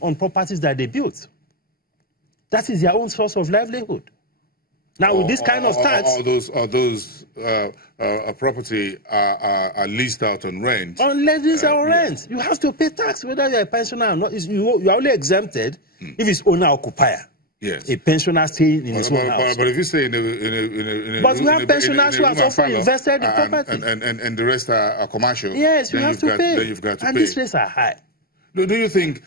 on properties that they built. That is their own source of livelihood. Now, with this kind of tax... those property are leased out on rent. On leased out on rent. You have to pay tax, whether you're a pensioner or not. You are only exempted if it's owner-occupier. Yes. A pensioner staying in his own house. But if you say in a But we have pensioners who have also invested in property. And the rest are commercial. Yes, you have to pay. Then you've got to pay. And these rates are high. Do you think,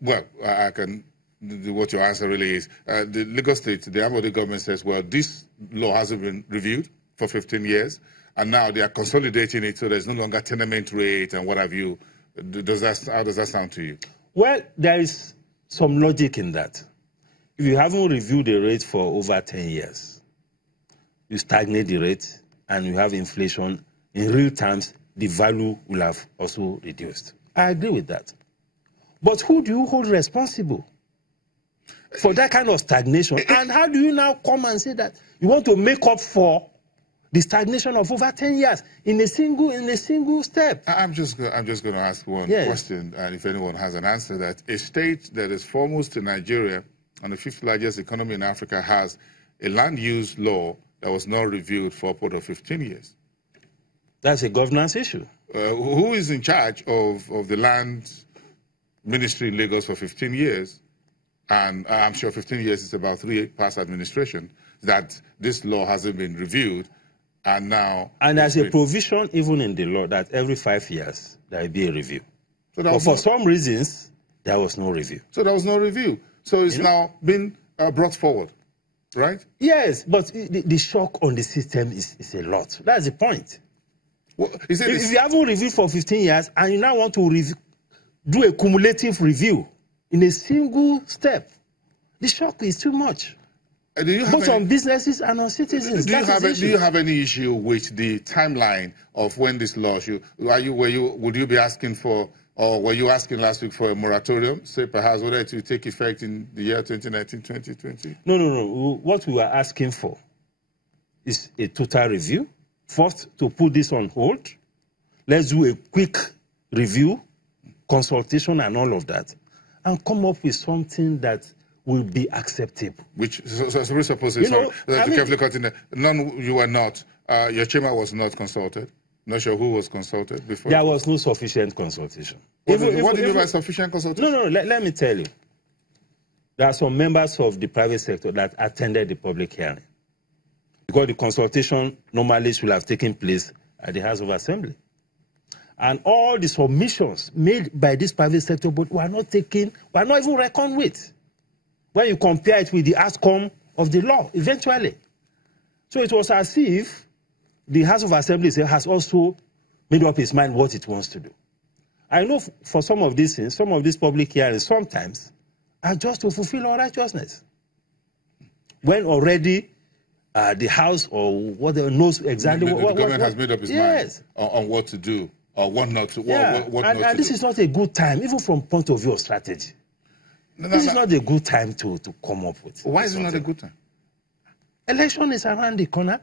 well, I can... What your answer really is, the Lagos State, the Ambode government says, well, this law hasn't been reviewed for 15 years, and now they are consolidating it so there's no longer tenement rate and what have you. How does that sound to you? Well, there is some logic in that. If you haven't reviewed the rate for over 10 years, you stagnate the rate and you have inflation, in real terms, the value will have also reduced. I agree with that. But who do you hold responsible for that kind of stagnation? And how do you now come and say that you want to make up for the stagnation of over 10 years in a single step? I'm just going to ask one question, and if anyone has an answer, that a state that is foremost to Nigeria and the fifth largest economy in Africa has a land use law that was not reviewed for upward of 15 years. That's a governance issue. Who is in charge of the land ministry in Lagos for 15 years? And I'm sure 15 years is about 3 past administration, that this law hasn't been reviewed, and now... And there's a provision even in the law that every 5 years there will be a review. But for some reasons, there was no review. So there was no review. So it's now been brought forward, right? Yes, but the shock on the system is a lot. That's the point. Well, if you haven't reviewed for 15 years and you now want to do a cumulative review in a single step, the shock is too much. Both on businesses and on citizens. Do you have any issue with the timeline of when this law would you be asking for, or were you asking last week for a moratorium, say perhaps whether it will take effect in the year 2019, 2020? No. What we were asking for is a total review. First, to put this on hold. Let's do a quick review, consultation and all of that, and come up with something that will be acceptable. Which, so suppose, carefully cut in there. None, you were not, your chairman was not consulted. Not sure who was consulted before. There was no sufficient consultation. What do you mean by sufficient consultation? No, let me tell you. There are some members of the private sector that attended the public hearing, because the consultation normally should have taken place at the House of Assembly. And all the submissions made by this private sector but were not even reckoned with when you compare it with the outcome of the law eventually. So it was as if the House of Assembly has also made up its mind what it wants to do. I know for some of these things, some of these public hearings sometimes are just to fulfill unrighteousness. When already the House or whatever knows exactly the government has made up its mind on what to do. Or what not to, what not to this is not a good time, even from point of view of strategy. This is not a good time to come up with. Why is it not a good time? Election is around the corner.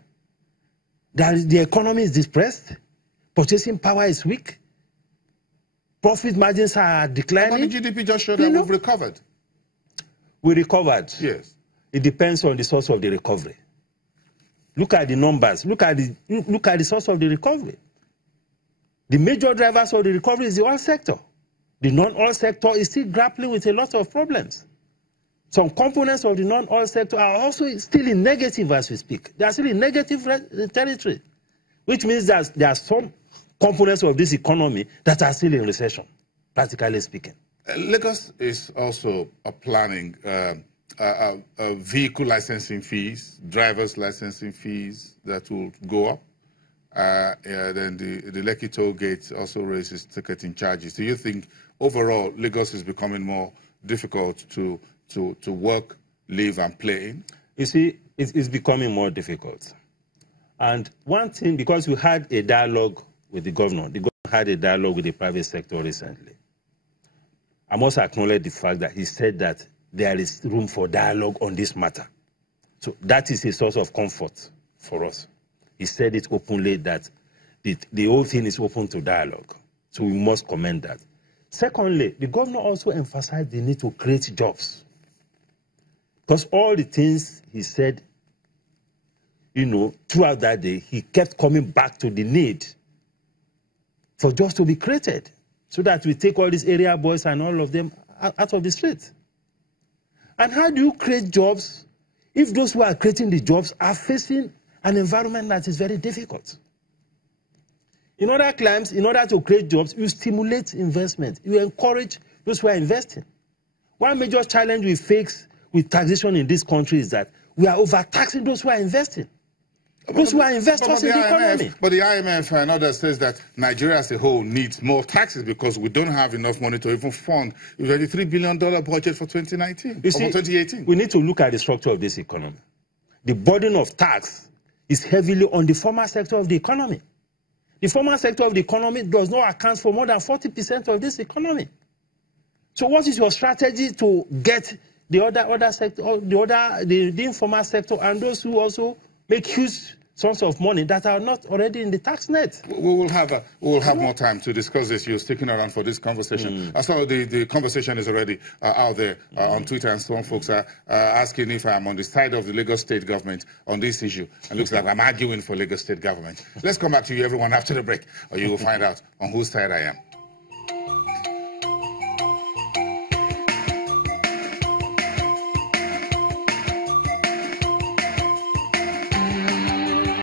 The economy is depressed. Purchasing power is weak. Profit margins are declining. But the GDP just showed that we've recovered. We recovered. Yes. It depends on the source of the recovery. Look at the numbers. Look at the source of the recovery. The major drivers of the recovery is the oil sector. The non-oil sector is still grappling with a lot of problems. Some components of the non-oil sector are also still in negative as we speak. They are still in negative territory, which means that there are some components of this economy that are still in recession, practically speaking. Lagos is also planning vehicle licensing fees, driver's licensing fees that will go up. Then the Lekki toll gate also raises ticketing charges. Do you think overall Lagos is becoming more difficult to work, live and play in? You see, it's becoming more difficult. And one thing, because we had a dialogue with the governor had a dialogue with the private sector recently. I must acknowledge the fact that he said that there is room for dialogue on this matter. So that is a source of comfort for us. He said it openly that the whole thing is open to dialogue. So we must commend that. Secondly, the governor also emphasized the need to create jobs. Because all the things he said, throughout that day, he kept coming back to the need for jobs to be created so that we take all these area boys and all of them out of the streets. And how do you create jobs if those who are creating the jobs are facing an environment that is very difficult? In other climes, in order to create jobs, you stimulate investment. You encourage those who are investing. One major challenge we face with taxation in this country is that we are overtaxing those who are investing. Those who are investors in the economy. But the IMF and others says that Nigeria as a whole needs more taxes because we don't have enough money to even fund the $3 billion budget for 2019 or for 2018. We need to look at the structure of this economy. The burden of tax is heavily on the formal sector of the economy. The formal sector of the economy does not account for more than 40% of this economy. So what is your strategy to get the other sector, the informal sector, and those who also make huge sums of money that are not already in the tax net? We will have more time to discuss this. You're sticking around for this conversation. I saw the conversation is already out there on Twitter, and some folks are asking if I'm on the side of the Lagos State government on this issue. It looks like I'm arguing for Lagos State government. Let's come back to you, everyone, after the break, or you will find out on whose side I am.